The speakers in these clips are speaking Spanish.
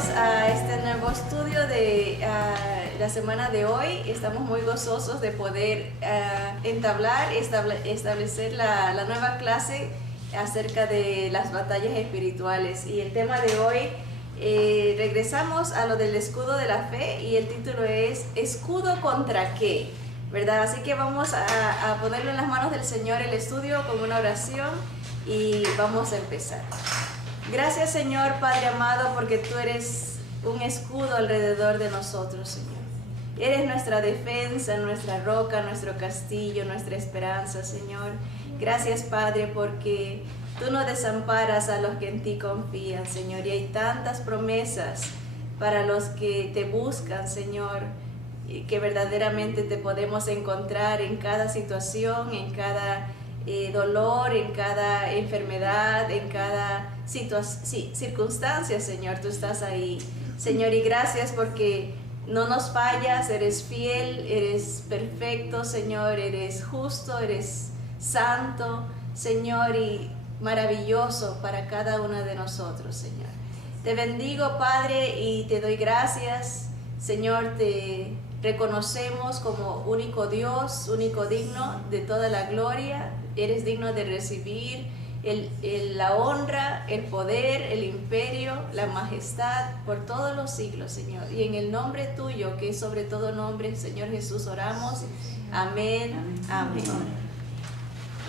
bienvenidos a este nuevo estudio de la semana de hoy. Estamos muy gozosos de poder establecer la nueva clase acerca de las batallas espirituales. Y el tema de hoy, regresamos a lo del escudo de la fe y el título es ¿escudo contra qué? ¿Verdad? Así que vamos a ponerlo en las manos del Señor el estudio con una oración y vamos a empezar. Gracias, Señor Padre amado, porque tú eres un escudo alrededor de nosotros, Señor. Eres nuestra defensa, nuestra roca, nuestro castillo, nuestra esperanza, Señor. Gracias, Padre, porque tú no desamparas a los que en ti confían, Señor. Y hay tantas promesas para los que te buscan, Señor, que verdaderamente te podemos encontrar en cada situación, en cada dolor, en cada enfermedad, en cada circunstancia, Señor. Tú estás ahí, Señor, y gracias porque no nos fallas, eres fiel, eres perfecto, Señor, eres justo, eres santo, Señor, y maravilloso para cada uno de nosotros, Señor. Te bendigo, Padre, y te doy gracias, Señor. Te reconocemos como único Dios, único digno de toda la gloria. Eres digno de recibir la honra, el poder, el imperio, la majestad por todos los siglos, Señor. Y en el nombre tuyo, que es sobre todo nombre, Señor Jesús, oramos. Amén, amén.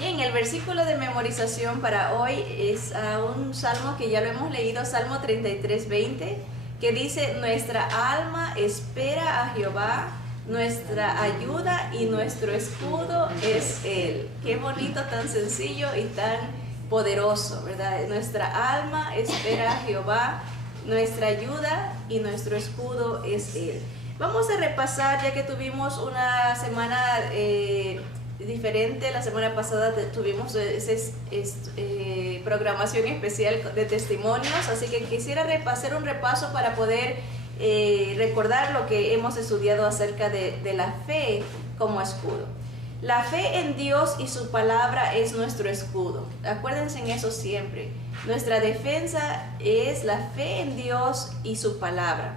Y en el versículo de memorización para hoy es un salmo que ya lo hemos leído, Salmo 33:20, que dice: nuestra alma espera a Jehová, nuestra ayuda y nuestro escudo es Él. Qué bonito, tan sencillo y tan poderoso, ¿verdad? Nuestra alma espera a Jehová, nuestra ayuda y nuestro escudo es Él. Vamos a repasar, ya que tuvimos una semana diferente. La semana pasada tuvimos programación especial de testimonios, así que quisiera hacer un repaso para poder recordar lo que hemos estudiado acerca de la fe como escudo. La fe en Dios y su palabra es nuestro escudo. Acuérdense en eso siempre. Nuestra defensa es la fe en Dios y su palabra.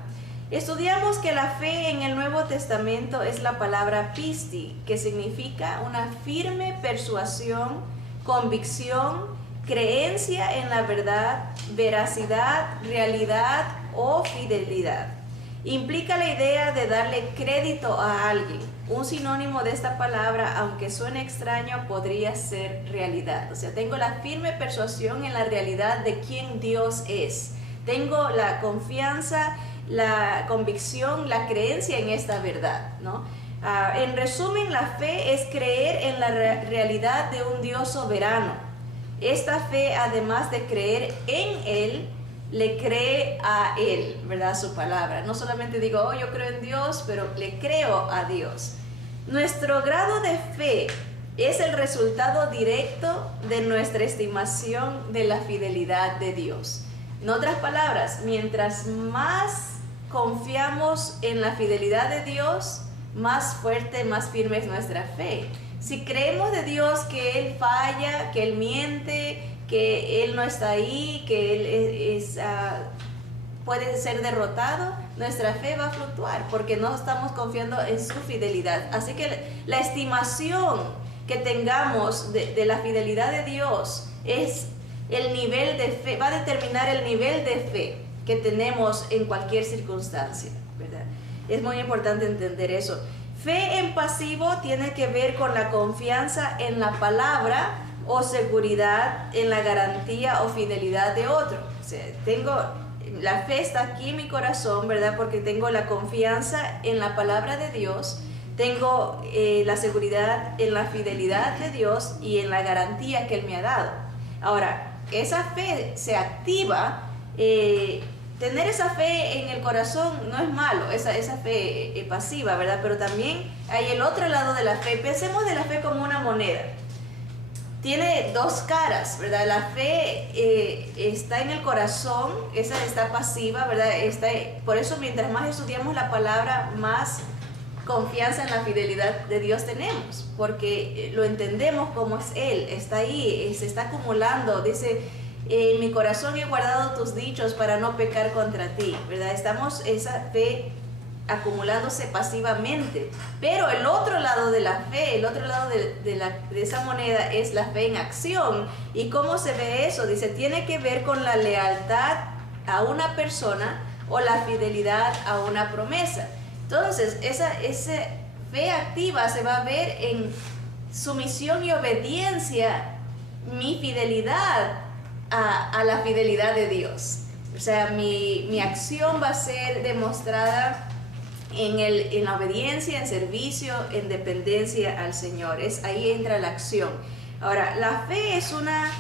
Estudiamos que la fe en el Nuevo Testamento es la palabra pisti, que significa una firme persuasión, convicción, creencia en la verdad, veracidad, realidad o fidelidad. Implica la idea de darle crédito a alguien. Un sinónimo de esta palabra, aunque suene extraño, podría ser realidad. O sea, tengo la firme persuasión en la realidad de quién Dios es. Tengo la confianza, la convicción, la creencia en esta verdad, ¿no? En resumen, la fe es creer en la realidad de un Dios soberano. Esta fe, además de creer en Él, le cree a Él, ¿verdad? Su palabra. No solamente digo, oh, yo creo en Dios, pero le creo a Dios. Nuestro grado de fe es el resultado directo de nuestra estimación de la fidelidad de Dios. En otras palabras, mientras más confiamos en la fidelidad de Dios, más fuerte, más firme es nuestra fe. Si creemos de Dios que Él falla, que Él miente, que Él no está ahí, que Él puede ser derrotado, nuestra fe va a fluctuar porque no estamos confiando en su fidelidad. Así que la estimación que tengamos de la fidelidad de Dios es el nivel de fe, va a determinar el nivel de fe que tenemos en cualquier circunstancia, ¿verdad? Es muy importante entender eso. Fe en pasivo tiene que ver con la confianza en la palabra o seguridad en la garantía o fidelidad de otro. O sea, la fe está aquí en mi corazón, ¿verdad? Porque tengo la confianza en la palabra de Dios, tengo la seguridad en la fidelidad de Dios y en la garantía que Él me ha dado. Ahora, esa fe se activa. Tener esa fe en el corazón no es malo, esa fe pasiva, ¿verdad? Pero también hay el otro lado de la fe. Pensemos de la fe como una moneda. Tiene dos caras, ¿verdad? La fe está en el corazón, esa está pasiva, ¿verdad? Por eso mientras más estudiamos la palabra, más confianza en la fidelidad de Dios tenemos, porque lo entendemos como es Él, está ahí, se está acumulando. Dice En mi corazón he guardado tus dichos para no pecar contra ti, ¿verdad? Estamos esa fe acumulándose pasivamente, pero el otro lado de la fe, el otro lado de esa moneda es la fe en acción. ¿Y cómo se ve eso? Dice, tiene que ver con la lealtad a una persona o la fidelidad a una promesa. Entonces, esa fe activa se va a ver en sumisión y obediencia, mi fidelidad a la fidelidad de Dios. O sea, mi acción va a ser demostrada en la obediencia, en servicio, en dependencia al Señor. Ahí entra la acción. Ahora, la fe es una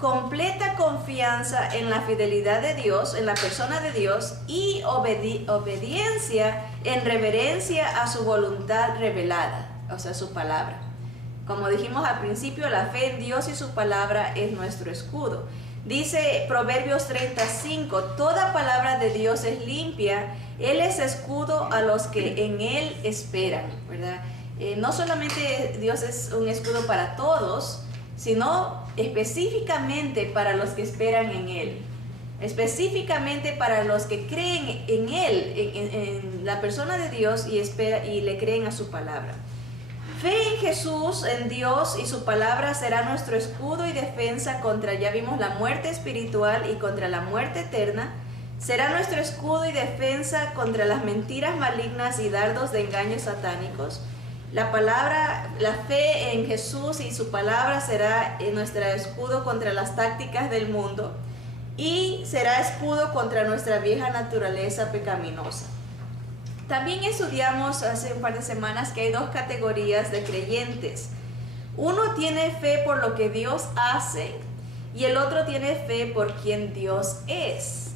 completa confianza en la fidelidad de Dios, en la persona de Dios, y obediencia en reverencia a su voluntad revelada, o sea, su palabra. Como dijimos al principio, la fe en Dios y su palabra es nuestro escudo. Dice Proverbios 35, toda palabra de Dios es limpia, Él es escudo a los que en Él esperan, ¿verdad? No solamente Dios es un escudo para todos, sino específicamente para los que esperan en Él, específicamente para los que creen en Él, en la persona de Dios y le creen a su palabra. Fe en Jesús, en Dios y su palabra será nuestro escudo y defensa contra, ya vimos, la muerte espiritual y contra la muerte eterna. Será nuestro escudo y defensa contra las mentiras malignas y dardos de engaños satánicos. La fe en Jesús y su palabra será nuestro escudo contra las tácticas del mundo y será escudo contra nuestra vieja naturaleza pecaminosa. También estudiamos hace un par de semanas que hay dos categorías de creyentes. Uno tiene fe por lo que Dios hace y el otro tiene fe por quien Dios es.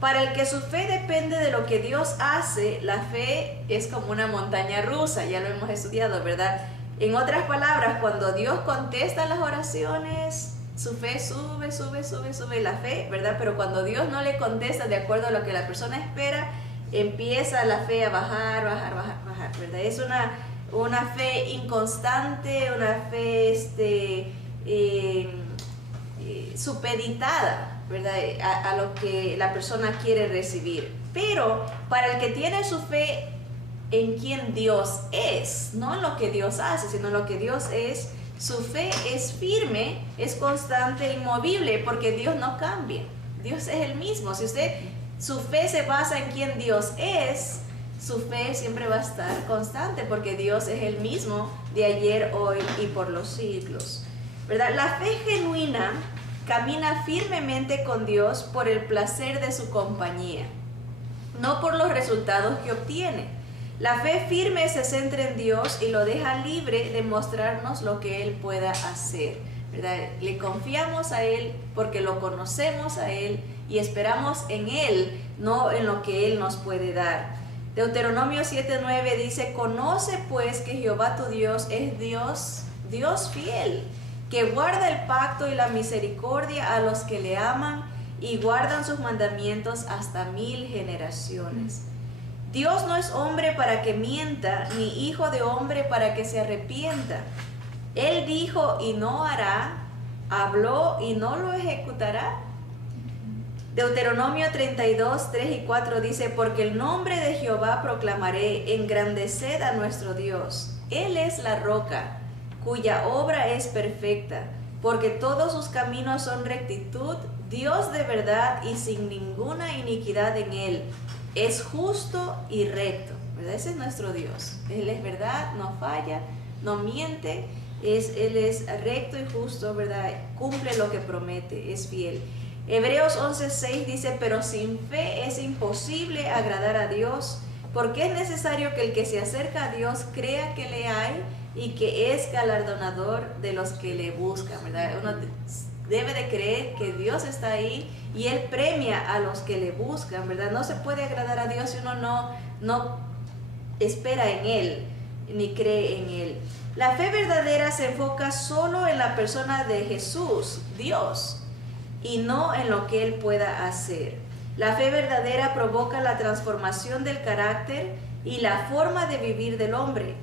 Para el que su fe depende de lo que Dios hace, la fe es como una montaña rusa, ya lo hemos estudiado, ¿verdad? En otras palabras, cuando Dios contesta las oraciones, su fe sube la fe, ¿verdad? Pero cuando Dios no le contesta de acuerdo a lo que la persona espera, empieza la fe a bajar, ¿verdad? Es una fe inconstante, una fe supeditada, ¿verdad? A lo que la persona quiere recibir. Pero para el que tiene su fe en quien Dios es, no en lo que Dios hace, sino en lo que Dios es, su fe es firme, es constante, inmovible, porque Dios no cambia. Dios es el mismo. Si su fe se basa en quien Dios es, su fe siempre va a estar constante, porque Dios es el mismo de ayer, hoy y por los siglos, ¿verdad? La fe genuina camina firmemente con Dios por el placer de su compañía, no por los resultados que obtiene. La fe firme se centra en Dios y lo deja libre de mostrarnos lo que Él pueda hacer, ¿verdad? Le confiamos a Él porque lo conocemos a Él y esperamos en Él, no en lo que Él nos puede dar. Deuteronomio 7:9 dice, conoce pues que Jehová tu Dios es Dios fiel, que guarda el pacto y la misericordia a los que le aman y guardan sus mandamientos hasta 1000 generaciones. Dios no es hombre para que mienta, ni hijo de hombre para que se arrepienta. Él dijo y no hará, habló y no lo ejecutará. Deuteronomio 32, 3 y 4 dice, porque el nombre de Jehová proclamaré, engrandeced a nuestro Dios. Él es la roca, cuya obra es perfecta, porque todos sus caminos son rectitud, Dios de verdad y sin ninguna iniquidad en él. Es justo y recto, ¿verdad? Ese es nuestro Dios. Él es verdad, no falla, no miente, Él es recto y justo, ¿verdad? Cumple lo que promete, es fiel. Hebreos 11:6 dice, pero sin fe es imposible agradar a Dios, porque es necesario que el que se acerca a Dios crea que le hay y que es galardonador de los que le buscan, ¿verdad? Uno debe de creer que Dios está ahí y Él premia a los que le buscan, ¿verdad? No se puede agradar a Dios si uno no espera en Él ni cree en Él. La fe verdadera se enfoca solo en la persona de Jesús, Dios, y no en lo que Él pueda hacer. La fe verdadera provoca la transformación del carácter y la forma de vivir del hombre,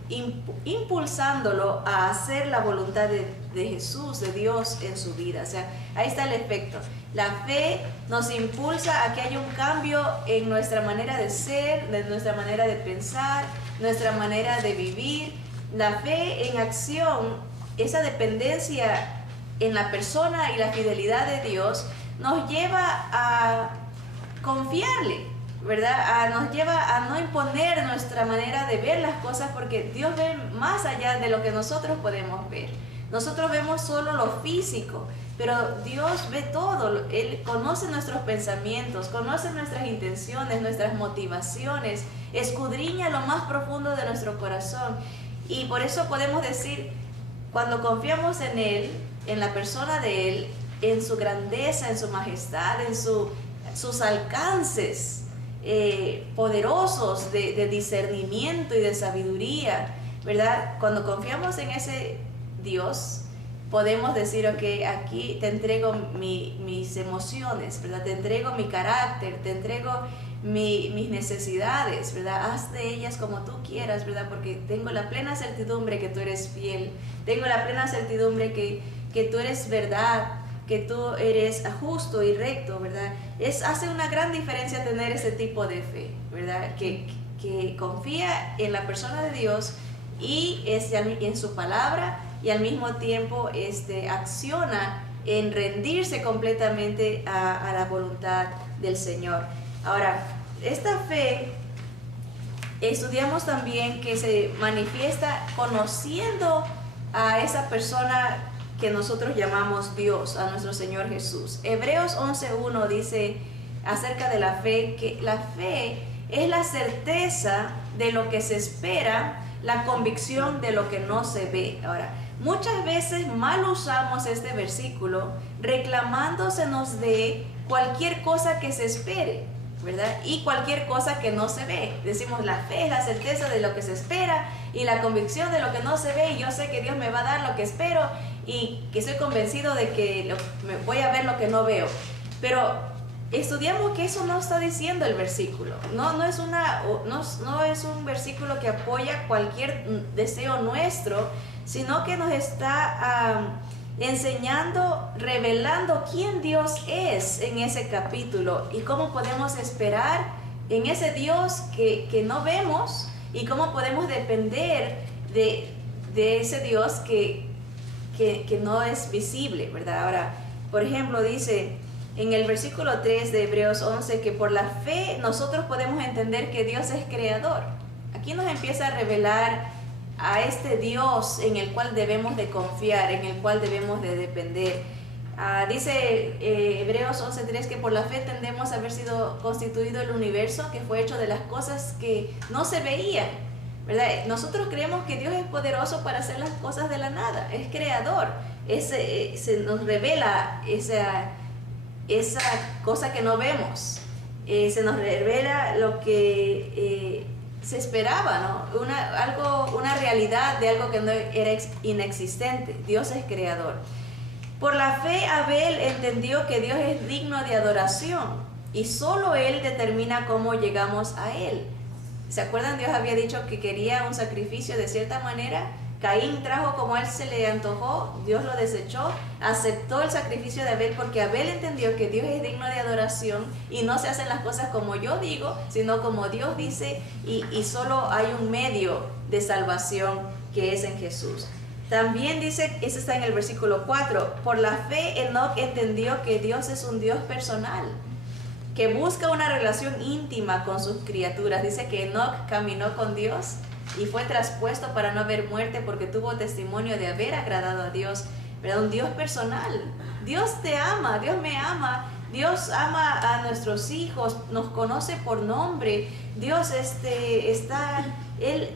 impulsándolo a hacer la voluntad de Jesús, de Dios en su vida. O sea, ahí está el efecto. La fe nos impulsa a que haya un cambio en nuestra manera de ser, de nuestra manera de pensar, nuestra manera de vivir. La fe en acción, esa dependencia en la persona y la fidelidad de Dios, nos lleva a confiarle, ¿verdad? Nos lleva a no imponer nuestra manera de ver las cosas, porque Dios ve más allá de lo que nosotros podemos ver. Nosotros vemos solo lo físico, pero Dios ve todo. Él conoce nuestros pensamientos, conoce nuestras intenciones, nuestras motivaciones, escudriña lo más profundo de nuestro corazón. Y por eso podemos decir, cuando confiamos en Él, en la persona de Él, en su grandeza, en su majestad, en sus alcances poderosos de discernimiento y de sabiduría, ¿verdad? Cuando confiamos en ese Dios, podemos decir, ok, aquí te entrego mis emociones, ¿verdad? Te entrego mi carácter, te entrego mis necesidades, ¿verdad? Haz de ellas como tú quieras, ¿verdad? Porque tengo la plena certidumbre que tú eres fiel, tengo la plena certidumbre que tú eres verdad, que tú eres justo y recto, ¿verdad? Hace una gran diferencia tener ese tipo de fe, ¿verdad? Que confía en la persona de Dios y en su palabra, y al mismo tiempo acciona en rendirse completamente a la voluntad del Señor. Ahora, esta fe, estudiamos también que se manifiesta conociendo a esa persona que nosotros llamamos Dios, a nuestro Señor Jesús. Hebreos 11:1 dice acerca de la fe, que la fe es la certeza de lo que se espera, la convicción de lo que no se ve. Ahora, muchas veces mal usamos este versículo reclamándosenos de cualquier cosa que se espere, ¿verdad? Y cualquier cosa que no se ve. Decimos, la fe es la certeza de lo que se espera y la convicción de lo que no se ve, y yo sé que Dios me va a dar lo que espero y que estoy convencido de que me voy a ver lo que no veo. Pero estudiamos que eso no está diciendo el versículo. No es un versículo que apoya cualquier deseo nuestro, sino que nos está enseñando, revelando quién Dios es en ese capítulo y cómo podemos esperar en ese Dios que no vemos, y cómo podemos depender de ese Dios que no es visible, ¿verdad? Ahora, por ejemplo, dice en el versículo 3 de Hebreos 11 que por la fe nosotros podemos entender que Dios es creador. Aquí nos empieza a revelar a este Dios en el cual debemos de confiar, en el cual debemos de depender. Dice Hebreos 11:3 que por la fe entendemos haber sido constituido el universo, que fue hecho de las cosas que no se veían, ¿verdad? Nosotros creemos que Dios es poderoso para hacer las cosas de la nada, es creador. Se nos revela esa cosa que no vemos, se nos revela lo que se esperaba, ¿no? Una realidad de algo que no era inexistente. Dios es creador. Por la fe Abel entendió que Dios es digno de adoración, y solo Él determina cómo llegamos a Él. ¿Se acuerdan? Dios había dicho que quería un sacrificio de cierta manera. Caín trajo como a él se le antojó, Dios lo desechó, aceptó el sacrificio de Abel porque Abel entendió que Dios es digno de adoración y no se hacen las cosas como yo digo, sino como Dios dice, y solo hay un medio de salvación que es en Jesús. También dice, eso está en el versículo 4, por la fe Enoc entendió que Dios es un Dios personal, que busca una relación íntima con sus criaturas. Dice que Enoc caminó con Dios y fue traspuesto para no haber muerte porque tuvo testimonio de haber agradado a Dios, ¿verdad? Un Dios personal. Dios te ama, Dios me ama, Dios ama a nuestros hijos, nos conoce por nombre. Dios Él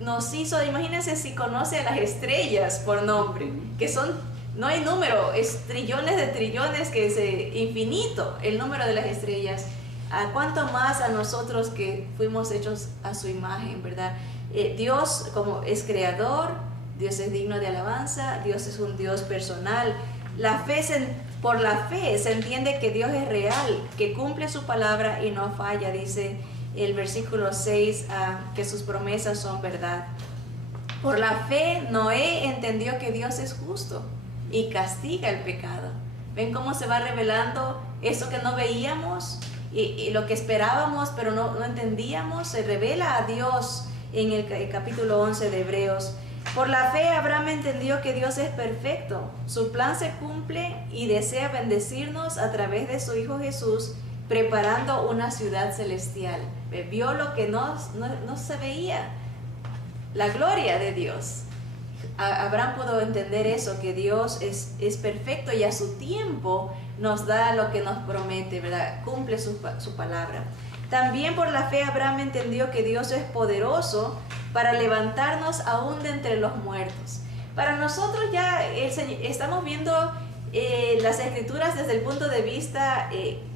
nos hizo, imagínense si conoce a las estrellas por nombre, que son, no hay número, es trillones de trillones, que es infinito el número de las estrellas. ¿A cuánto más a nosotros que fuimos hechos a su imagen, verdad? Dios como es creador, Dios es digno de alabanza, Dios es un Dios personal. Por la fe se entiende que Dios es real, que cumple su palabra y no falla. Dice el versículo 6, que sus promesas son verdad. Por la fe, Noé entendió que Dios es justo y castiga el pecado. ¿Ven cómo se va revelando eso que no veíamos y lo que esperábamos pero no entendíamos? Se revela a Dios en el capítulo 11 de Hebreos. Por la fe, Abraham entendió que Dios es perfecto. Su plan se cumple y desea bendecirnos a través de su Hijo Jesús, preparando una ciudad celestial. Vio lo que no se veía, la gloria de Dios. Abraham pudo entender eso, que Dios es perfecto y a su tiempo nos da lo que nos promete, ¿verdad? Cumple su palabra. También por la fe Abraham entendió que Dios es poderoso para levantarnos aún de entre los muertos. Para nosotros ya estamos viendo las escrituras desde el punto de vista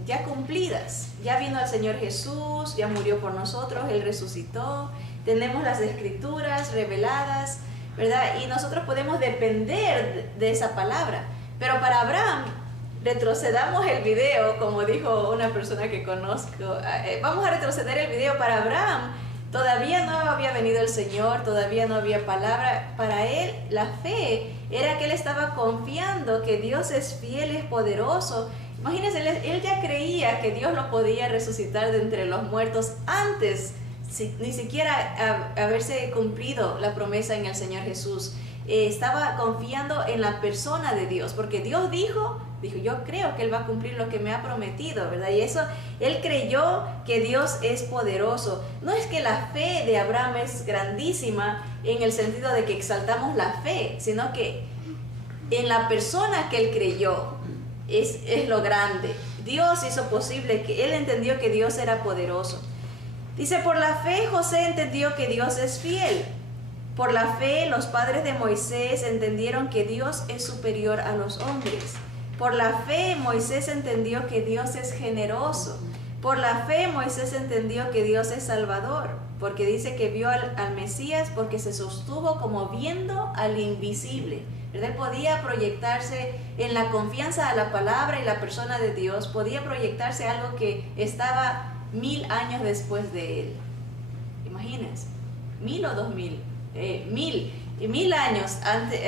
ya cumplidas. Ya vino el Señor Jesús, ya murió por nosotros, Él resucitó. Tenemos las escrituras reveladas, ¿verdad? Y nosotros podemos depender de esa palabra. Pero para Abraham, retrocedamos el video, como dijo una persona que conozco, vamos a retroceder el video. Para Abraham todavía no había venido el Señor, todavía no había palabra. Para él la fe era que él estaba confiando que Dios es fiel, es poderoso. Imagínense, él ya creía que Dios lo podía resucitar de entre los muertos antes ni siquiera haberse cumplido la promesa en el Señor Jesús. Estaba confiando en la persona de Dios, porque Dios dijo, yo creo que Él va a cumplir lo que me ha prometido, ¿verdad? Y eso, él creyó que Dios es poderoso. No es que la fe de Abraham es grandísima en el sentido de que exaltamos la fe, sino que en la persona que él creyó es lo grande. Dios hizo posible que él entendió que Dios era poderoso. Dice, por la fe José entendió que Dios es fiel. Por la fe los padres de Moisés entendieron que Dios es superior a los hombres. Por la fe Moisés entendió que Dios es generoso. Por la fe Moisés entendió que Dios es salvador, porque dice que vio al Mesías porque se sostuvo como viendo al invisible. Él podía proyectarse en la confianza a la palabra y la persona de Dios, podía proyectarse algo que estaba 1000 años después de él. Imagínense, 1000 o 2000, 1000 años antes,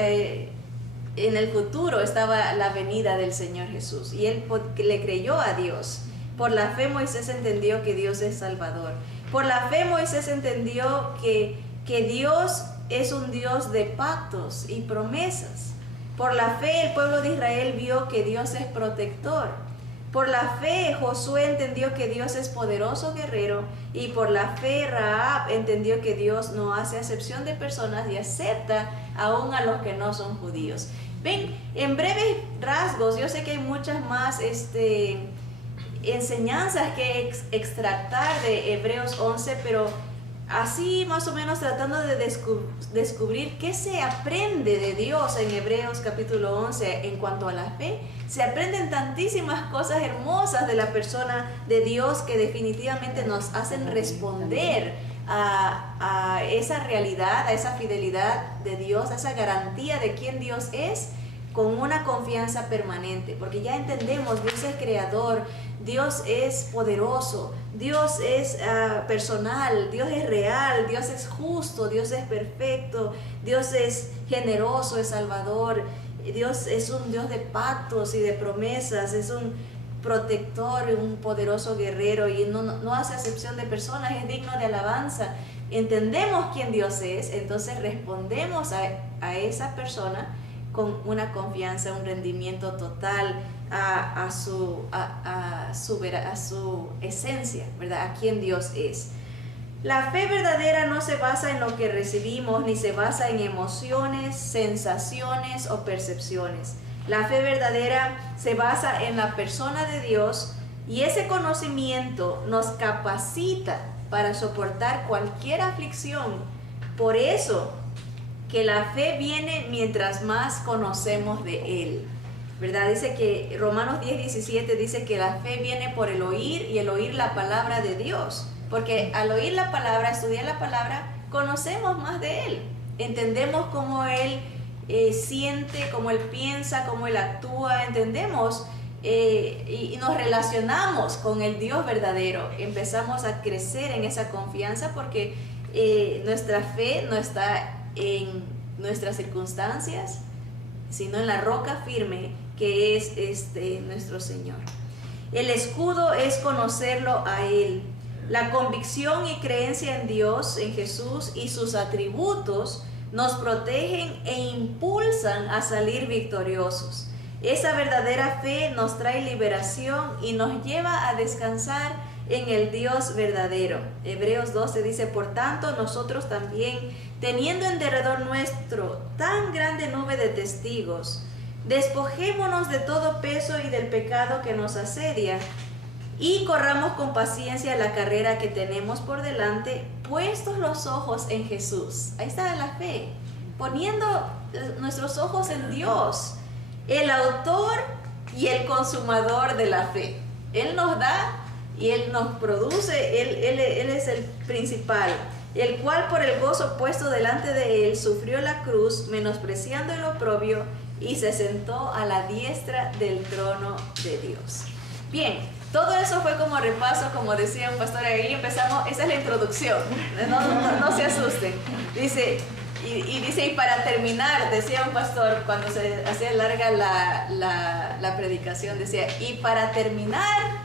en el futuro estaba la venida del Señor Jesús y él le creyó a Dios. Por la fe Moisés entendió que Dios es Salvador. Por la fe Moisés entendió que Dios es un Dios de pactos y promesas. Por la fe el pueblo de Israel vio que Dios es protector. Por la fe Josué entendió que Dios es poderoso guerrero, y por la fe Rahab entendió que Dios no hace acepción de personas y acepta aún a los que no son judíos. Ven, en breves rasgos, yo sé que hay muchas más enseñanzas que extractar de Hebreos 11, pero así más o menos tratando de descubrir qué se aprende de Dios en Hebreos capítulo 11 en cuanto a la fe. Se aprenden tantísimas cosas hermosas de la persona de Dios que definitivamente nos hacen responder a esa realidad, a esa fidelidad de Dios, a esa garantía de quién Dios es, con una confianza permanente, porque ya entendemos, Dios es creador, Dios es poderoso, Dios es personal, Dios es real, Dios es justo, Dios es perfecto, Dios es generoso, es salvador, Dios es un Dios de pactos y de promesas, es un protector, un poderoso guerrero y no hace acepción de personas, es digno de alabanza. Entendemos quién Dios es, entonces respondemos a esa persona con una confianza, un rendimiento total a su esencia, ¿verdad? A quién Dios es. La fe verdadera no se basa en lo que recibimos, ni se basa en emociones, sensaciones o percepciones. La fe verdadera se basa en la persona de Dios, y ese conocimiento nos capacita para soportar cualquier aflicción. Por eso que la fe viene mientras más conocemos de Él, ¿verdad? Dice que Romanos 10:17 dice que la fe viene por el oír, y el oír la palabra de Dios. Porque al oír la palabra, estudiar la palabra, conocemos más de Él. Entendemos cómo Él siente, cómo Él piensa, cómo Él actúa. Entendemos y nos relacionamos con el Dios verdadero, empezamos a crecer en esa confianza porque nuestra fe no está en nuestras circunstancias, sino en la roca firme que es nuestro Señor. El escudo es conocerlo a Él. La convicción y creencia en Dios, en Jesús y sus atributos nos protegen e impulsan a salir victoriosos. Esa verdadera fe nos trae liberación y nos lleva a descansar en el Dios verdadero. Hebreos 12 dice: por tanto, nosotros también, teniendo en derredor nuestro tan grande nube de testigos, despojémonos de todo peso y del pecado que nos asedia, y corramos con paciencia la carrera que tenemos por delante, puestos los ojos en Jesús. Ahí está la fe, poniendo nuestros ojos en Dios, el autor y el consumador de la fe. Él nos da y Él nos produce, Él es el principal, el cual por el gozo puesto delante de Él sufrió la cruz, menospreciando el oprobio, y se sentó a la diestra del trono de Dios. Bien, todo eso fue como repaso, como decía un pastor, ahí empezamos, esa es la introducción, no se asusten. Dice, y para terminar, decía un pastor, cuando se hacía larga la predicación, decía, y para terminar,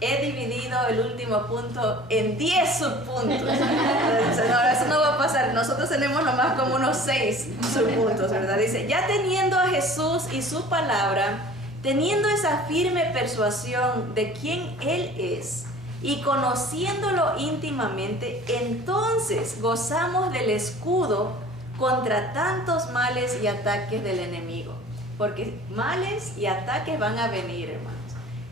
he dividido el último punto en 10 subpuntos. No, eso no va a pasar. Nosotros tenemos nomás como unos 6 subpuntos, ¿verdad? Dice, ya teniendo a Jesús y su palabra, teniendo esa firme persuasión de quién Él es y conociéndolo íntimamente, entonces gozamos del escudo contra tantos males y ataques del enemigo. Porque males y ataques van a venir, hermanos.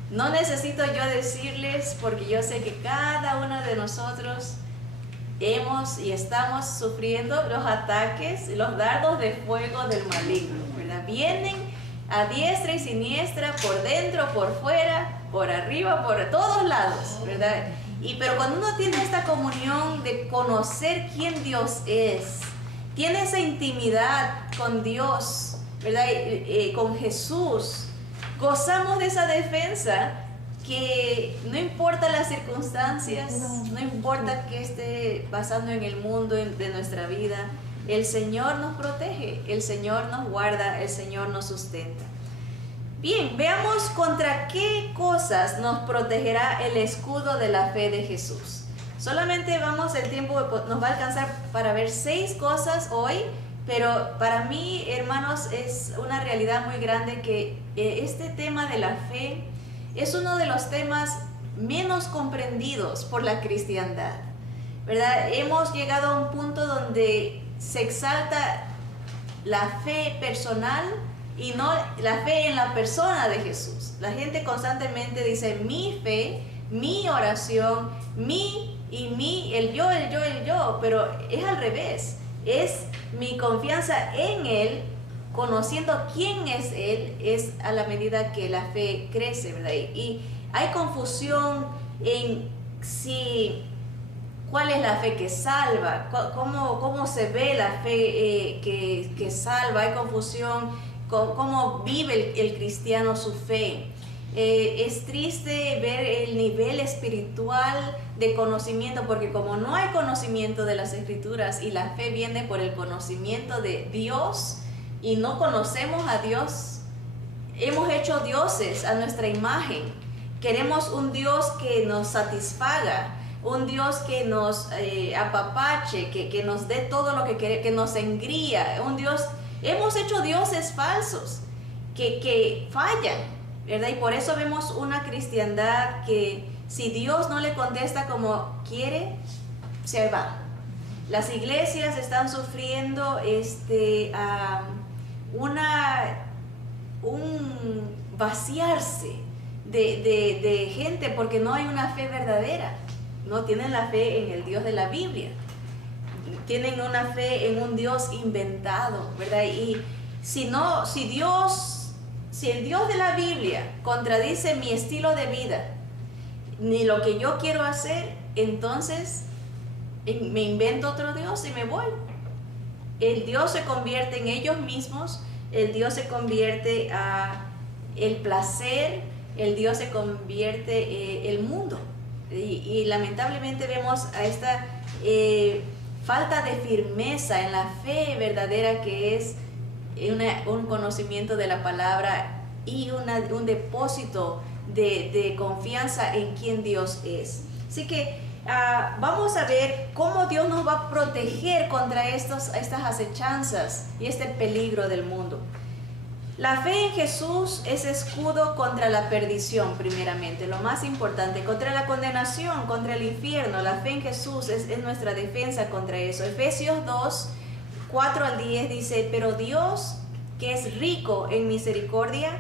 No necesito yo decirles, porque yo sé que cada uno de nosotros hemos y estamos sufriendo los ataques, los dardos de fuego del maligno, ¿verdad? Vienen a diestra y siniestra, por dentro, por fuera, por arriba, por todos lados, ¿verdad? Pero cuando uno tiene esta comunión de conocer quién Dios es, tiene esa intimidad con Dios, ¿verdad? Con Jesús, gozamos de esa defensa que no importa las circunstancias, no importa qué esté pasando en el mundo de nuestra vida, el Señor nos protege, el Señor nos guarda, el Señor nos sustenta. Bien, veamos contra qué cosas nos protegerá el escudo de la fe de Jesús. Solamente el tiempo nos va a alcanzar para ver 6 cosas hoy, pero para mí, hermanos, es una realidad muy grande que este tema de la fe es uno de los temas menos comprendidos por la cristiandad, ¿verdad? Hemos llegado a un punto donde se exalta la fe personal y no la fe en la persona de Jesús. La gente constantemente dice mi fe, mi oración, el yo, pero es al revés. Es mi confianza en Él, conociendo quién es Él, es a la medida que la fe crece, ¿verdad? Y hay confusión en cuál es la fe que salva, cómo se ve la fe que salva. Hay confusión con cómo vive el cristiano su fe. Es triste ver el nivel espiritual de conocimiento, porque como no hay conocimiento de las Escrituras y la fe viene por el conocimiento de Dios y no conocemos a Dios, hemos hecho dioses a nuestra imagen. Queremos un Dios que nos satisfaga, un Dios que nos apapache, que nos dé todo lo que queremos, que nos engría. Hemos hecho dioses falsos que fallan, ¿verdad? Y por eso vemos una cristiandad que si Dios no le contesta como quiere, se va. Las iglesias están sufriendo un vaciarse de gente porque no hay una fe verdadera. No tienen la fe en el Dios de la Biblia. Tienen una fe en un Dios inventado, ¿verdad? Y si el Dios de la Biblia contradice mi estilo de vida, ni lo que yo quiero hacer, entonces me invento otro Dios y me voy. El Dios se convierte en ellos mismos, el Dios se convierte a el placer, el Dios se convierte el mundo. Y lamentablemente vemos a esta falta de firmeza en la fe verdadera, que es un conocimiento de la palabra y un depósito de confianza en quien Dios es. Así que vamos a ver cómo Dios nos va a proteger contra estas acechanzas y este peligro del mundo. La fe en Jesús es escudo contra la perdición, primeramente, lo más importante, contra la condenación, contra el infierno. La fe en Jesús es nuestra defensa contra eso. Efesios 2, 4 al 10 dice: pero Dios, que es rico en misericordia,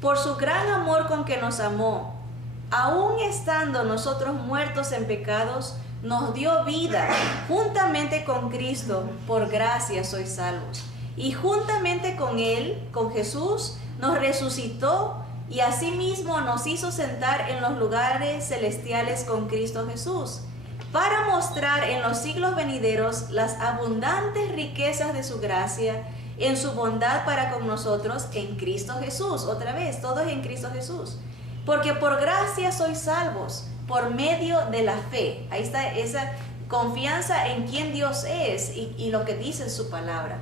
por su gran amor con que nos amó, aun estando nosotros muertos en pecados, nos dio vida juntamente con Cristo. Por gracia sois salvos. Y juntamente con Él, con Jesús, nos resucitó y asimismo nos hizo sentar en los lugares celestiales con Cristo Jesús, para mostrar en los siglos venideros las abundantes riquezas de su gracia en su bondad para con nosotros en Cristo Jesús. Otra vez, todo es en Cristo Jesús. Porque por gracia sois salvos, por medio de la fe. Ahí está esa confianza en quien Dios es y lo que dice su palabra.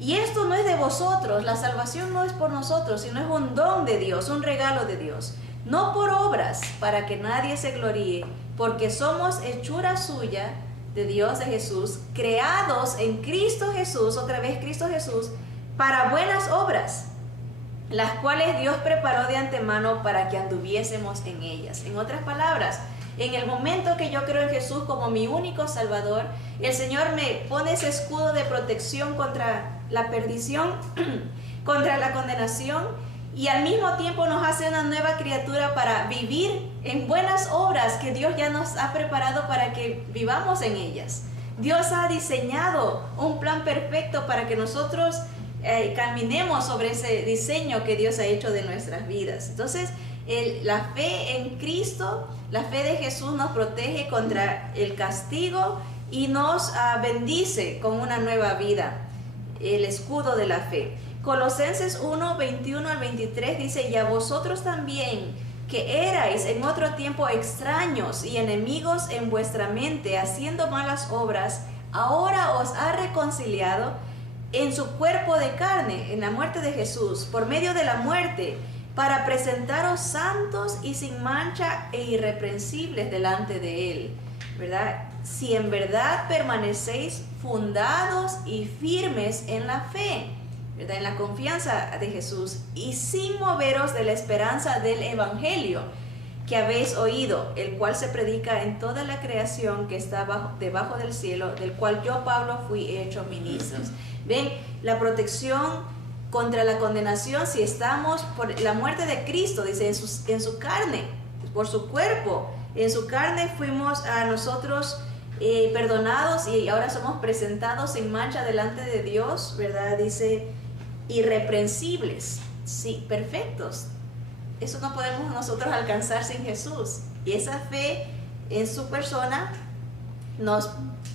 Y esto no es de vosotros, la salvación no es por nosotros, sino es un don de Dios, un regalo de Dios. No por obras, para que nadie se gloríe, porque somos hechura suya, de Dios, de Jesús, creados en Cristo Jesús, otra vez Cristo Jesús, para buenas obras, las cuales Dios preparó de antemano para que anduviésemos en ellas. En otras palabras, en el momento que yo creo en Jesús como mi único Salvador, el Señor me pone ese escudo de protección contra la perdición, contra la condenación, y al mismo tiempo nos hace una nueva criatura para vivir en buenas obras que Dios ya nos ha preparado para que vivamos en ellas. Dios ha diseñado un plan perfecto para que nosotros caminemos sobre ese diseño que Dios ha hecho de nuestras vidas. Entonces, la fe en Cristo, la fe de Jesús nos protege contra el castigo y nos bendice con una nueva vida, el escudo de la fe. Colosenses 1, 21 al 23 dice: y a vosotros también, que erais en otro tiempo extraños y enemigos en vuestra mente, haciendo malas obras, ahora os ha reconciliado en su cuerpo de carne, en la muerte de Jesús, por medio de la muerte, para presentaros santos y sin mancha e irreprensibles delante de Él, ¿verdad? Si en verdad permanecéis fundados y firmes en la fe, ¿verdad? En la confianza de Jesús, y sin moveros de la esperanza del Evangelio que habéis oído, el cual se predica en toda la creación que está debajo del cielo, del cual yo, Pablo, fui hecho ministros. Ven, la protección contra la condenación, si estamos por la muerte de Cristo, dice, en su carne, por su cuerpo, en su carne fuimos a nosotros perdonados y ahora somos presentados sin mancha delante de Dios, ¿verdad? Dice, irreprensibles, sí, perfectos. Eso no podemos nosotros alcanzar sin Jesús. Y esa fe en su persona nos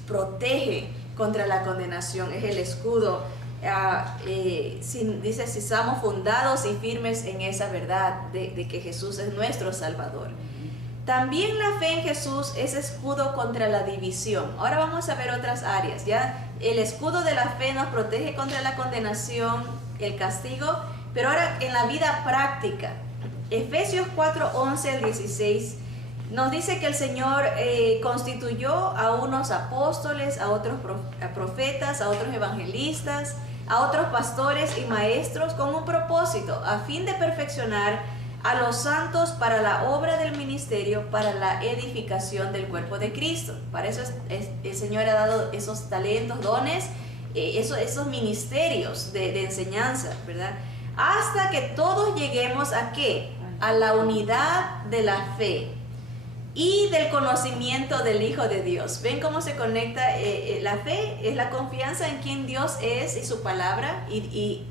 protege contra la condenación, es el escudo. Dice, si estamos fundados y firmes en esa verdad de que Jesús es nuestro Salvador. También la fe en Jesús es escudo contra la división. Ahora vamos a ver otras áreas. Ya el escudo de la fe nos protege contra la condenación, el castigo, pero ahora en la vida práctica. Efesios 4, 11 al 16 nos dice que el Señor constituyó a unos apóstoles, a otros profetas, a otros evangelistas, a otros pastores y maestros con un propósito, a fin de perfeccionar a los santos para la obra del ministerio, para la edificación del cuerpo de Cristo. Para eso el Señor ha dado esos talentos, dones, esos ministerios de enseñanza, ¿verdad? Hasta que todos lleguemos ¿a qué? A la unidad de la fe y del conocimiento del Hijo de Dios. ¿Ven cómo se conecta? La fe es la confianza en quien Dios es y su palabra, y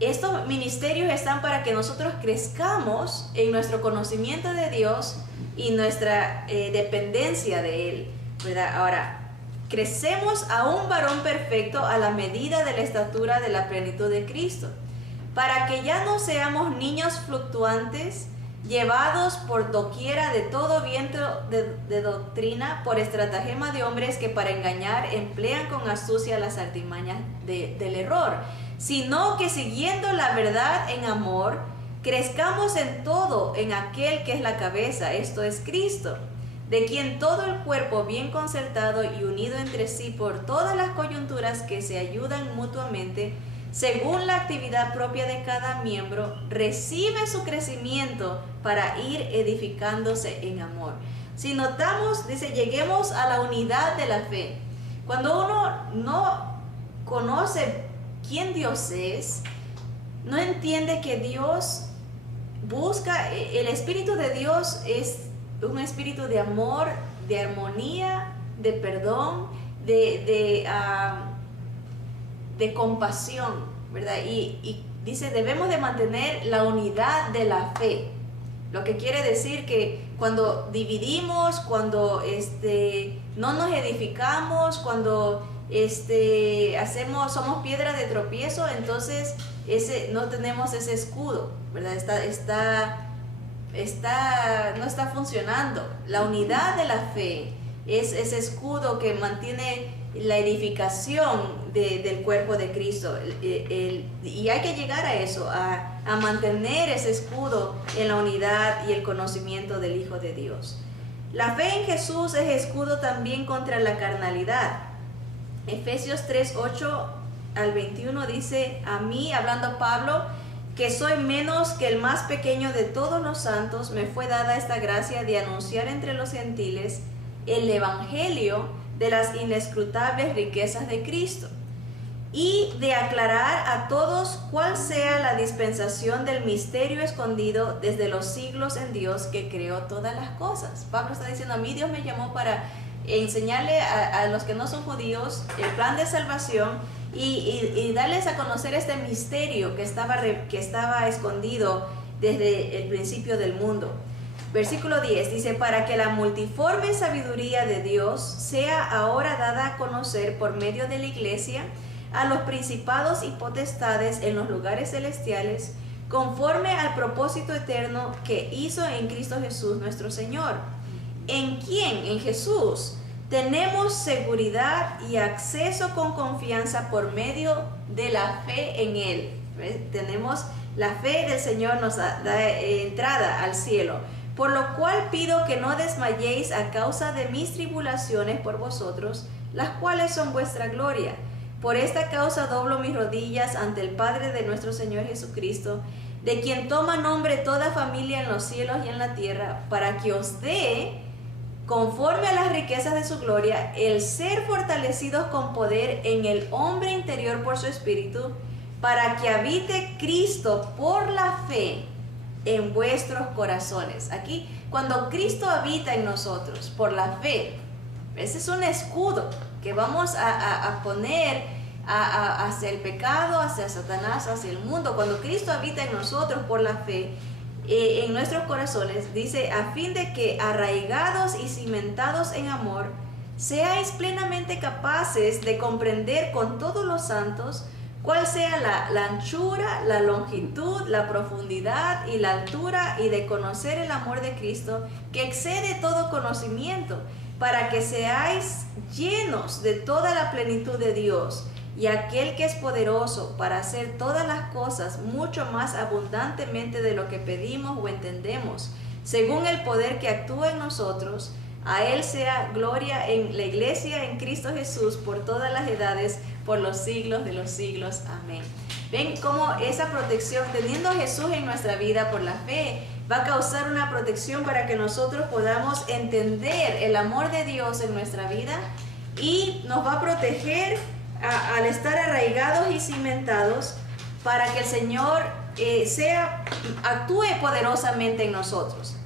estos ministerios están para que nosotros crezcamos en nuestro conocimiento de Dios y nuestra dependencia de Él, ¿verdad? Ahora, crecemos a un varón perfecto a la medida de la estatura de la plenitud de Cristo, para que ya no seamos niños fluctuantes llevados por doquiera de todo viento de doctrina, por estratagema de hombres que para engañar emplean con astucia las artimañas del error, sino que siguiendo la verdad en amor, crezcamos en todo en aquel que es la cabeza, esto es Cristo, de quien todo el cuerpo bien concertado y unido entre sí por todas las coyunturas que se ayudan mutuamente, según la actividad propia de cada miembro, recibe su crecimiento para ir edificándose en amor. Si notamos, dice, lleguemos a la unidad de la fe. Cuando uno no conoce quién Dios es, no entiende que Dios busca, el Espíritu de Dios es un espíritu de amor, de armonía, de perdón, de compasión, ¿verdad? Y dice, debemos de mantener la unidad de la fe, lo que quiere decir que cuando dividimos, cuando no nos edificamos, cuando somos piedra de tropiezo, entonces no tenemos ese escudo, ¿verdad? No está funcionando. La unidad de la fe es ese escudo que mantiene la edificación del cuerpo de Cristo, y hay que llegar a eso, a mantener ese escudo en la unidad y el conocimiento del Hijo de Dios. La fe en Jesús es escudo también contra la carnalidad. Efesios 3:8 al 21 dice, a mí, hablando Pablo, que soy menos que el más pequeño de todos los santos, me fue dada esta gracia de anunciar entre los gentiles el evangelio de las inescrutables riquezas de Cristo, y de aclarar a todos cuál sea la dispensación del misterio escondido desde los siglos en Dios que creó todas las cosas. Pablo está diciendo, a mí Dios me llamó para enseñarle a los que no son judíos el plan de salvación y darles a conocer este misterio que estaba escondido desde el principio del mundo. Versículo 10 dice, para que la multiforme sabiduría de Dios sea ahora dada a conocer por medio de la iglesia a los principados y potestades en los lugares celestiales, conforme al propósito eterno que hizo en Cristo Jesús nuestro Señor, en quien, en Jesús, tenemos seguridad y acceso con confianza por medio de la fe en Él. ¿Ves? Tenemos la fe del Señor, nos da entrada al cielo. Por lo cual pido que no desmayéis a causa de mis tribulaciones por vosotros, las cuales son vuestra gloria. Por esta causa doblo mis rodillas ante el Padre de nuestro Señor Jesucristo, de quien toma nombre toda familia en los cielos y en la tierra, para que os dé, conforme a las riquezas de su gloria, el ser fortalecidos con poder en el hombre interior por su Espíritu, para que habite Cristo por la fe en vuestros corazones. Aquí, cuando Cristo habita en nosotros por la fe, ese es un escudo que vamos a poner hacia el pecado, hacia Satanás, hacia el mundo. Cuando Cristo habita en nosotros por la fe, en nuestros corazones, dice, a fin de que arraigados y cimentados en amor, seáis plenamente capaces de comprender con todos los santos cuál sea la anchura, la longitud, la profundidad y la altura, y de conocer el amor de Cristo, que excede todo conocimiento, para que seáis llenos de toda la plenitud de Dios. Y aquel que es poderoso para hacer todas las cosas mucho más abundantemente de lo que pedimos o entendemos, según el poder que actúa en nosotros, a Él sea gloria en la iglesia en Cristo Jesús por todas las edades, por los siglos de los siglos. Amén. Ven cómo esa protección, teniendo a Jesús en nuestra vida por la fe, va a causar una protección para que nosotros podamos entender el amor de Dios en nuestra vida, y nos va a proteger al estar arraigados y cimentados, para que el Señor actúe poderosamente en nosotros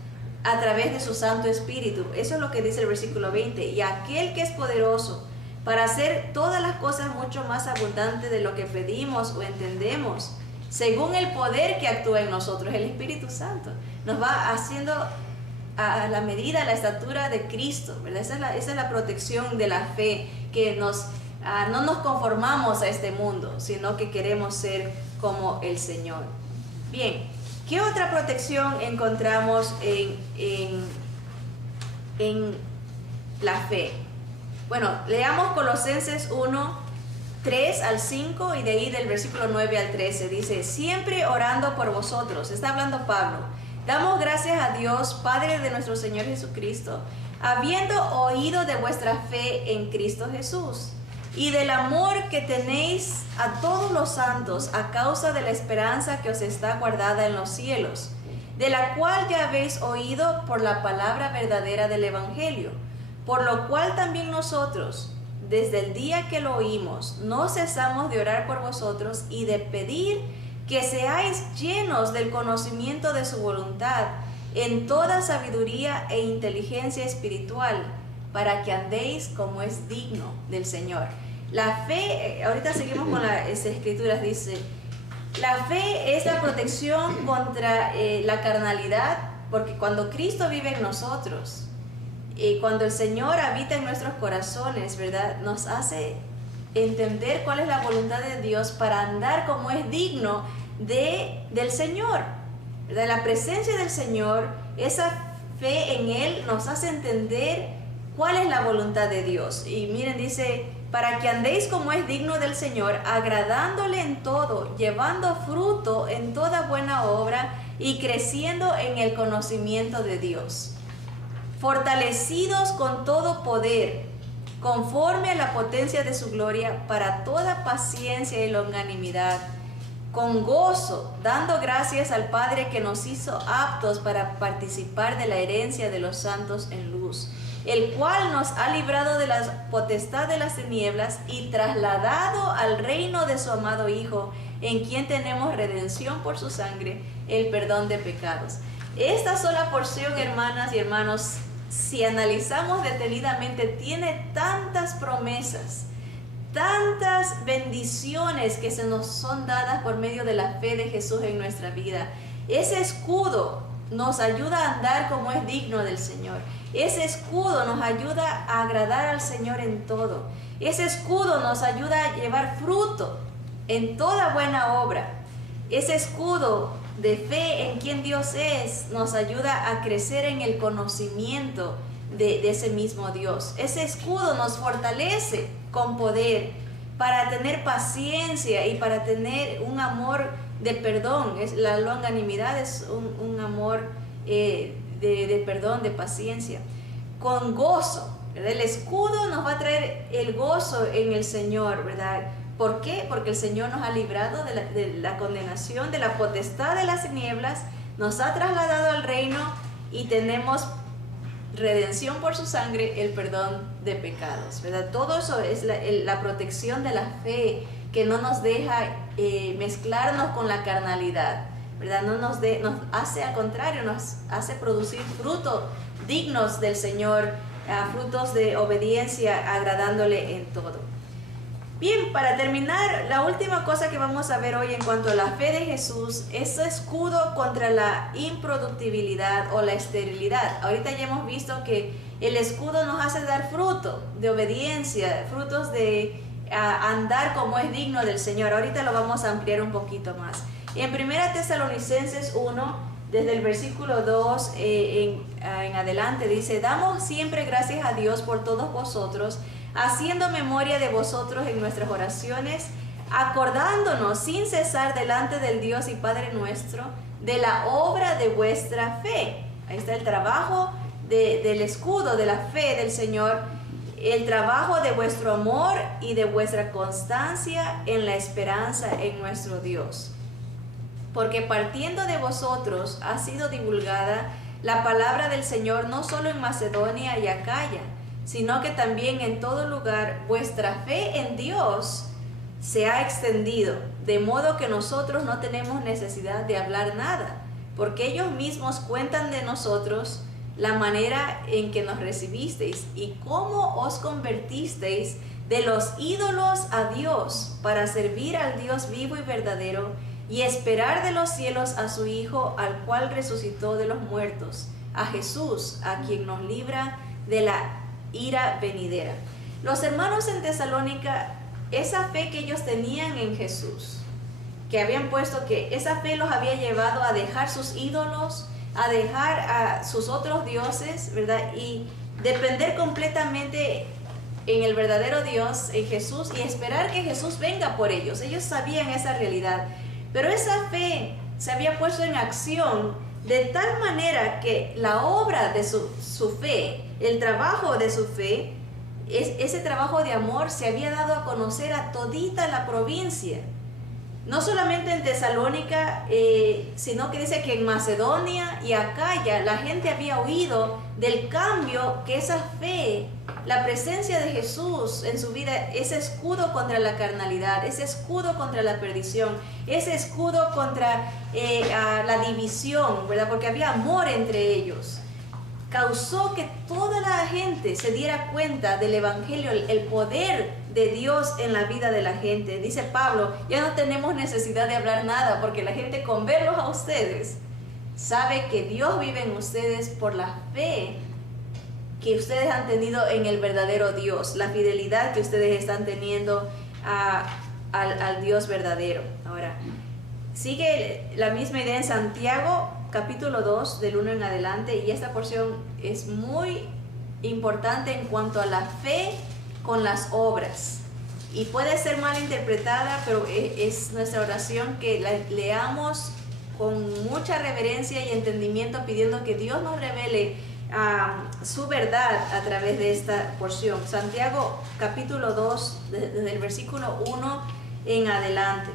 a través de su Santo Espíritu. Eso es lo que dice el versículo 20. Y aquel que es poderoso para hacer todas las cosas mucho más abundantes de lo que pedimos o entendemos, según el poder que actúa en nosotros, el Espíritu Santo, nos va haciendo a la medida, a la estatura de Cristo, ¿verdad? Esa es la protección de la fe, que no nos conformamos a este mundo, sino que queremos ser como el Señor. Bien, ¿Qué otra protección encontramos en la fe? Bueno, leamos Colosenses 1, 3 al 5 y de ahí del versículo 9 al 13. Dice, siempre orando por vosotros, está hablando Pablo. Damos gracias a Dios, Padre de nuestro Señor Jesucristo, habiendo oído de vuestra fe en Cristo Jesús y del amor que tenéis a todos los santos a causa de la esperanza que os está guardada en los cielos, de la cual ya habéis oído por la palabra verdadera del Evangelio, por lo cual también nosotros, desde el día que lo oímos, no cesamos de orar por vosotros y de pedir que seáis llenos del conocimiento de su voluntad, en toda sabiduría e inteligencia espiritual, para que andéis como es digno del Señor. La fe, ahorita seguimos con las escrituras, dice, la fe es la protección contra la carnalidad, porque cuando Cristo vive en nosotros, cuando el Señor habita en nuestros corazones, ¿verdad? Nos hace entender cuál es la voluntad de Dios para andar como es digno del Señor, de la presencia del Señor. Esa fe en Él nos hace entender cuál es la voluntad de Dios. Y miren, dice, para que andéis como es digno del Señor, agradándole en todo, llevando fruto en toda buena obra y creciendo en el conocimiento de Dios, fortalecidos con todo poder, conforme a la potencia de su gloria, para toda paciencia y longanimidad, con gozo, dando gracias al Padre que nos hizo aptos para participar de la herencia de los santos en luz, el cual nos ha librado de la potestad de las tinieblas y trasladado al reino de su amado Hijo, en quien tenemos redención por su sangre, el perdón de pecados. Esta sola porción, hermanas y hermanos, si analizamos detenidamente, tiene tantas promesas, tantas bendiciones que se nos son dadas por medio de la fe de Jesús en nuestra vida. Ese escudo nos ayuda a andar como es digno del Señor. Ese escudo nos ayuda a agradar al Señor en todo. Ese escudo nos ayuda a llevar fruto en toda buena obra. Ese escudo de fe en quien Dios es nos ayuda a crecer en el conocimiento de ese mismo Dios. Ese escudo nos fortalece con poder para tener paciencia y para tener un amor de perdón. La longanimidad es un amor de perdón, de paciencia, con gozo, ¿verdad? El escudo nos va a traer el gozo en el Señor, ¿verdad? ¿Por qué? Porque el Señor nos ha librado de la condenación, de la potestad de las tinieblas, nos ha trasladado al reino y tenemos redención por su sangre, el perdón de pecados, ¿verdad? Todo eso es la protección de la fe, que no nos deja mezclarnos con la carnalidad, ¿verdad? Nos hace, al contrario, nos hace producir frutos dignos del Señor, frutos de obediencia, agradándole en todo. Bien, para terminar, la última cosa que vamos a ver hoy en cuanto a la fe de Jesús es escudo contra la improductibilidad o la esterilidad. Ahorita ya hemos visto que el escudo nos hace dar fruto de obediencia, frutos de andar como es digno del Señor. Ahorita lo vamos a ampliar un poquito más. En 1 Tesalonicenses 1, desde el versículo 2 en adelante, dice: damos siempre gracias a Dios por todos vosotros, haciendo memoria de vosotros en nuestras oraciones, acordándonos sin cesar delante del Dios y Padre nuestro de la obra de vuestra fe. Ahí está el trabajo del escudo, de la fe del Señor, el trabajo de vuestro amor y de vuestra constancia en la esperanza en nuestro Dios. Porque partiendo de vosotros ha sido divulgada la palabra del Señor no solo en Macedonia y Acaya, sino que también en todo lugar vuestra fe en Dios se ha extendido, de modo que nosotros no tenemos necesidad de hablar nada, porque ellos mismos cuentan de nosotros la manera en que nos recibisteis y cómo os convertisteis de los ídolos a Dios para servir al Dios vivo y verdadero y esperar de los cielos a su Hijo, al cual resucitó de los muertos, a Jesús, a quien nos libra de la ira venidera. Los hermanos en Tesalónica, esa fe que ellos tenían en Jesús, que habían puesto, que esa fe los había llevado a dejar sus ídolos, a dejar a sus otros dioses, ¿verdad? Y depender completamente en el verdadero Dios, en Jesús, y esperar que Jesús venga por ellos. Ellos sabían esa realidad, pero esa fe se había puesto en acción de tal manera que la obra de su fe, el trabajo de su fe, ese trabajo de amor se había dado a conocer a todita la provincia. No solamente en Tesalónica, sino que dice que en Macedonia y Acaya la gente había oído del cambio que esa fe, la presencia de Jesús en su vida, ese escudo contra la carnalidad, ese escudo contra la perdición, ese escudo contra la división, ¿verdad? Porque había amor entre ellos. Causó que toda la gente se diera cuenta del Evangelio, el poder de Dios en la vida de la gente. Dice Pablo, ya no tenemos necesidad de hablar nada, porque la gente, con verlos a ustedes, sabe que Dios vive en ustedes por la fe que ustedes han tenido en el verdadero Dios, la fidelidad que ustedes están teniendo al Dios verdadero. Ahora, sigue la misma idea en Santiago, capítulo 2, del 1 en adelante, y esta porción es muy importante en cuanto a la fe con las obras, y puede ser mal interpretada, pero es nuestra oración que la leamos con mucha reverencia y entendimiento, pidiendo que Dios nos revele su verdad a través de esta porción. Santiago capítulo 2, desde el versículo 1 en adelante,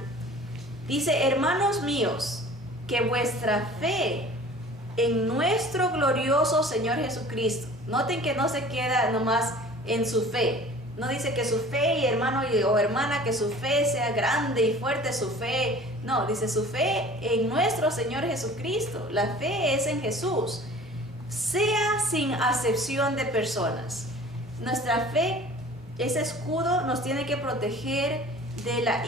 dice: hermanos míos, que vuestra fe en nuestro glorioso Señor Jesucristo, noten que no se queda nomás en su fe, no dice que su fe, y hermano o hermana, que su fe sea grande y fuerte su fe, no, dice su fe en nuestro Señor Jesucristo, la fe es en Jesús, sea sin acepción de personas. Nuestra fe, ese escudo, nos tiene que proteger de la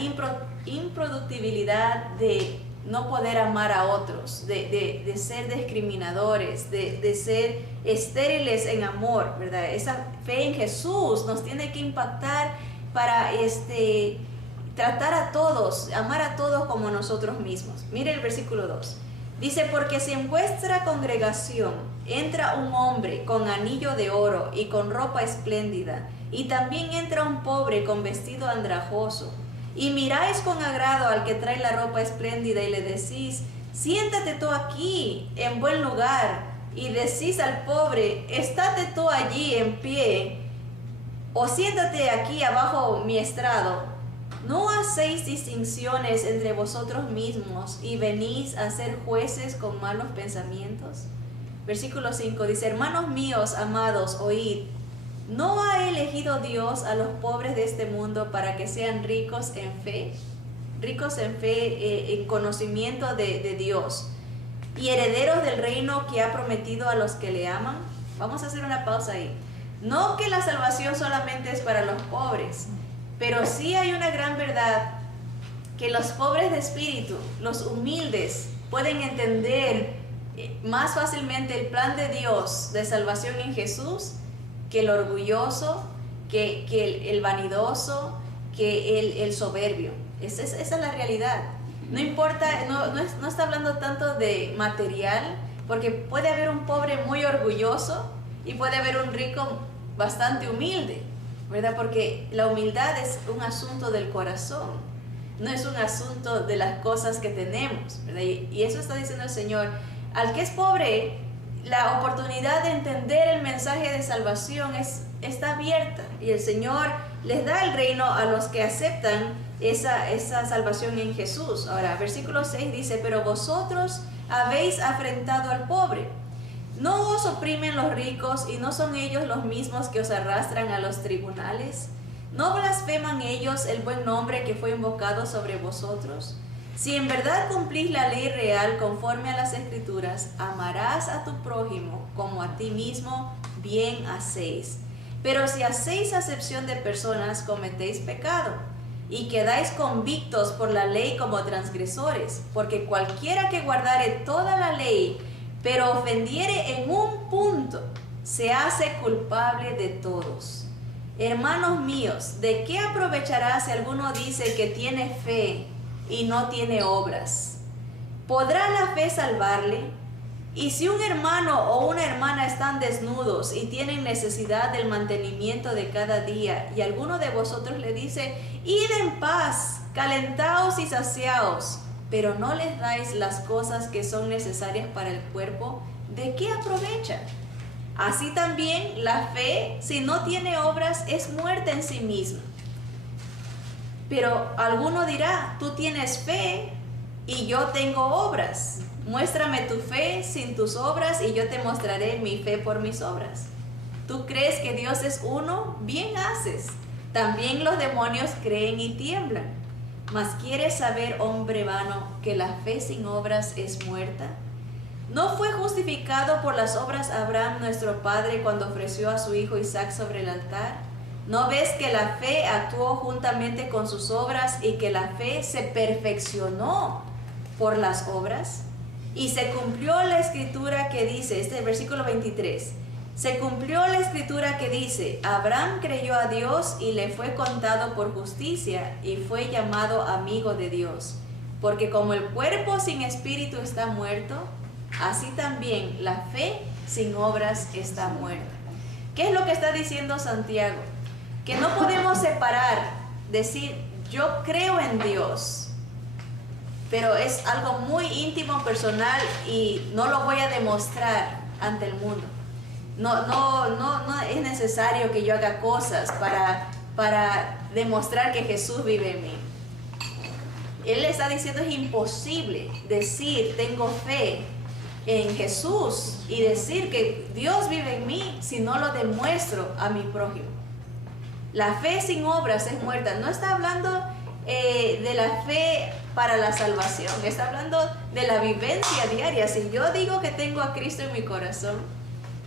improductibilidad de no poder amar a otros, de ser discriminadores, de ser estériles en amor, ¿verdad? Esa fe en Jesús nos tiene que impactar para tratar a todos, amar a todos como nosotros mismos. Mire el versículo 2. Dice: porque si en vuestra congregación entra un hombre con anillo de oro y con ropa espléndida, y también entra un pobre con vestido andrajoso, y miráis con agrado al que trae la ropa espléndida y le decís: siéntate tú aquí en buen lugar, y decís al pobre: estate tú allí en pie, o siéntate aquí abajo mi estrado, ¿no hacéis distinciones entre vosotros mismos y venís a ser jueces con malos pensamientos? Versículo 5 dice: hermanos míos amados, oíd. ¿No ha elegido Dios a los pobres de este mundo para que sean ricos en fe, en conocimiento de Dios, y herederos del reino que ha prometido a los que le aman? Vamos a hacer una pausa ahí. No que la salvación solamente es para los pobres, pero sí hay una gran verdad, que los pobres de espíritu, los humildes, pueden entender más fácilmente el plan de Dios de salvación en Jesús que el orgulloso, que el vanidoso, que el soberbio. Esa es la realidad. No importa, no está hablando tanto de material, porque puede haber un pobre muy orgulloso y puede haber un rico bastante humilde, ¿verdad? Porque la humildad es un asunto del corazón, no es un asunto de las cosas que tenemos, ¿verdad? Y eso está diciendo el Señor. Al que es pobre, la oportunidad de entender el mensaje de salvación está abierta, y el Señor les da el reino a los que aceptan esa salvación en Jesús. Ahora, versículo 6 dice: pero vosotros habéis afrentado al pobre. ¿No os oprimen los ricos y no son ellos los mismos que os arrastran a los tribunales? ¿No blasfeman ellos el buen nombre que fue invocado sobre vosotros? Si en verdad cumplís la ley real conforme a las Escrituras, amarás a tu prójimo como a ti mismo, bien hacéis. Pero si hacéis acepción de personas, cometéis pecado, y quedáis convictos por la ley como transgresores, porque cualquiera que guardare toda la ley, pero ofendiere en un punto, se hace culpable de todos. Hermanos míos, ¿de qué aprovechará si alguno dice que tiene fe y no tiene obras, ¿podrá la fe salvarle? Y si un hermano o una hermana están desnudos y tienen necesidad del mantenimiento de cada día, y alguno de vosotros le dice, id en paz, calentaos y saciaos, pero no les dais las cosas que son necesarias para el cuerpo, ¿de qué aprovecha? Así también la fe, si no tiene obras, es muerta en sí misma. Pero alguno dirá, tú tienes fe y yo tengo obras. Muéstrame tu fe sin tus obras y yo te mostraré mi fe por mis obras. ¿Tú crees que Dios es uno? Bien haces. También los demonios creen y tiemblan. Mas ¿quieres saber, hombre vano, que la fe sin obras es muerta? ¿No fue justificado por las obras Abraham nuestro padre cuando ofreció a su hijo Isaac sobre el altar? ¿No ves que la fe actuó juntamente con sus obras y que la fe se perfeccionó por las obras? Y se cumplió la escritura que dice, este es el versículo 23, se cumplió la escritura que dice, Abraham creyó a Dios y le fue contado por justicia y fue llamado amigo de Dios. Porque como el cuerpo sin espíritu está muerto, así también la fe sin obras está muerta. ¿Qué es lo que está diciendo Santiago? Que no podemos separar, decir, yo creo en Dios, pero es algo muy íntimo, personal, y no lo voy a demostrar ante el mundo. No es necesario que yo haga cosas para demostrar que Jesús vive en mí. Él le está diciendo, es imposible decir, tengo fe en Jesús y decir que Dios vive en mí si no lo demuestro a mi prójimo. La fe sin obras es muerta. No está hablando de la fe para la salvación, está hablando de la vivencia diaria. Si yo digo que tengo a Cristo en mi corazón,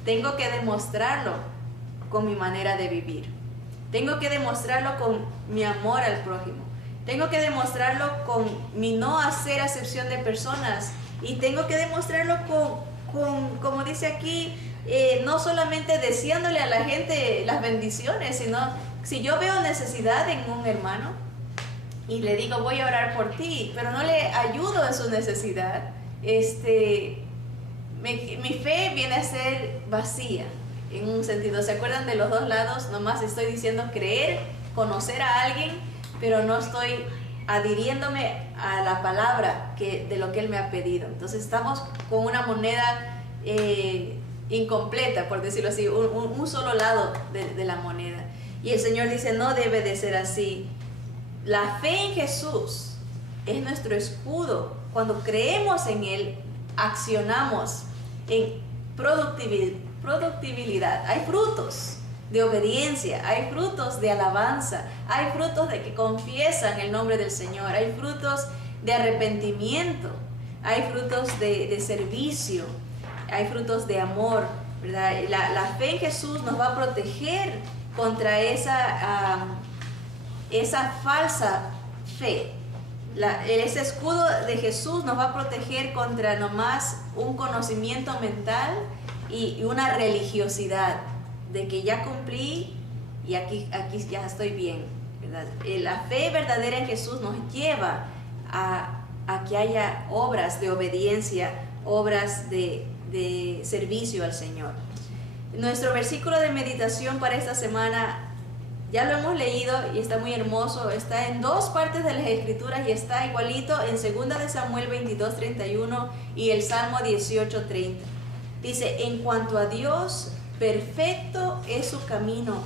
tengo que demostrarlo con mi manera de vivir. Tengo que demostrarlo con mi amor al prójimo. Tengo que demostrarlo con mi no hacer acepción de personas. Y tengo que demostrarlo con como dice aquí, no solamente deseándole a la gente las bendiciones, sino si yo veo necesidad en un hermano y le digo, voy a orar por ti, pero no le ayudo en su necesidad, mi fe viene a ser vacía, en un sentido. ¿Se acuerdan de los dos lados? Nomás estoy diciendo creer, conocer a alguien, pero no estoy adhiriéndome a la palabra de lo que Él me ha pedido. Entonces estamos con una moneda incompleta, por decirlo así, un solo lado de la moneda. Y el Señor dice, no debe de ser así. La fe en Jesús es nuestro escudo. Cuando creemos en Él, accionamos en productividad. Hay frutos de obediencia, hay frutos de alabanza, hay frutos de que confiesan el nombre del Señor, hay frutos de arrepentimiento, hay frutos de servicio, hay frutos de amor, ¿verdad? La fe en Jesús nos va a proteger contra esa falsa fe. Ese escudo de Jesús nos va a proteger contra nomás un conocimiento mental y una religiosidad de que ya cumplí y aquí ya estoy bien, ¿verdad? La fe verdadera en Jesús nos lleva a que haya obras de obediencia, obras de servicio al Señor. Nuestro versículo de meditación para esta semana ya lo hemos leído y está muy hermoso. Está en dos partes de las Escrituras y está igualito en 2 de Samuel 22:31 y el Salmo 18:30. Dice, en cuanto a Dios, perfecto es su camino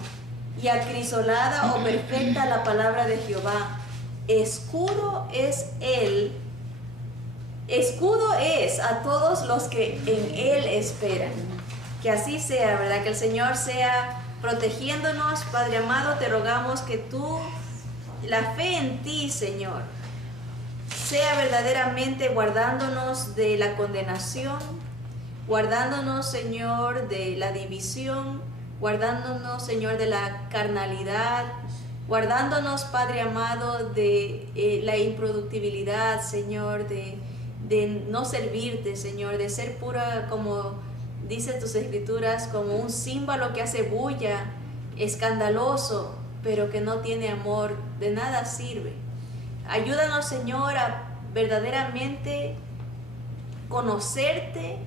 y acrisolada o perfecta la palabra de Jehová. Escudo es Él, escudo es a todos los que en Él esperan. Que así sea, ¿verdad? Que el Señor sea protegiéndonos. Padre amado, te rogamos que tú, la fe en ti, Señor, sea verdaderamente guardándonos de la condenación, guardándonos, Señor, de la división, guardándonos, Señor, de la carnalidad, guardándonos, Padre amado, de la improductibilidad, Señor, de no servirte, Señor, de ser pura, como dice tus Escrituras, como un címbalo que hace bulla, escandaloso, pero que no tiene amor, de nada sirve. Ayúdanos, Señor, a verdaderamente conocerte,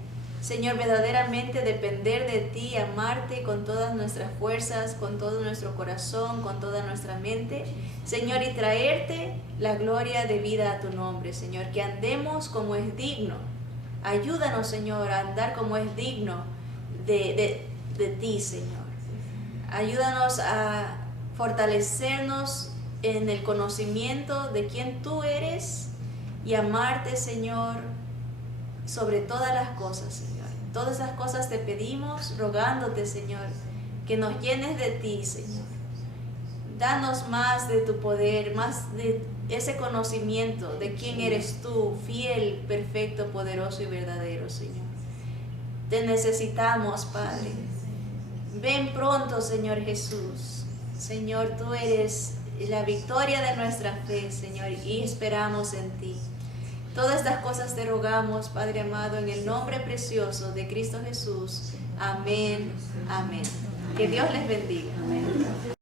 Señor, verdaderamente depender de ti, amarte con todas nuestras fuerzas, con todo nuestro corazón, con toda nuestra mente, Señor, y traerte la gloria de vida a tu nombre, Señor, que andemos como es digno. Ayúdanos, Señor, a andar como es digno de ti, Señor. Ayúdanos a fortalecernos en el conocimiento de quién tú eres y amarte, Señor, sobre todas las cosas, Señor. Todas esas cosas te pedimos, rogándote, Señor, que nos llenes de ti, Señor. Danos más de tu poder, más de ese conocimiento de quién eres tú, fiel, perfecto, poderoso y verdadero, Señor. Te necesitamos, Padre. Ven pronto, Señor Jesús. Señor, tú eres la victoria de nuestra fe, Señor, y esperamos en ti. Todas estas cosas te rogamos, Padre amado, en el nombre precioso de Cristo Jesús. Amén, amén. Que Dios les bendiga. Amén.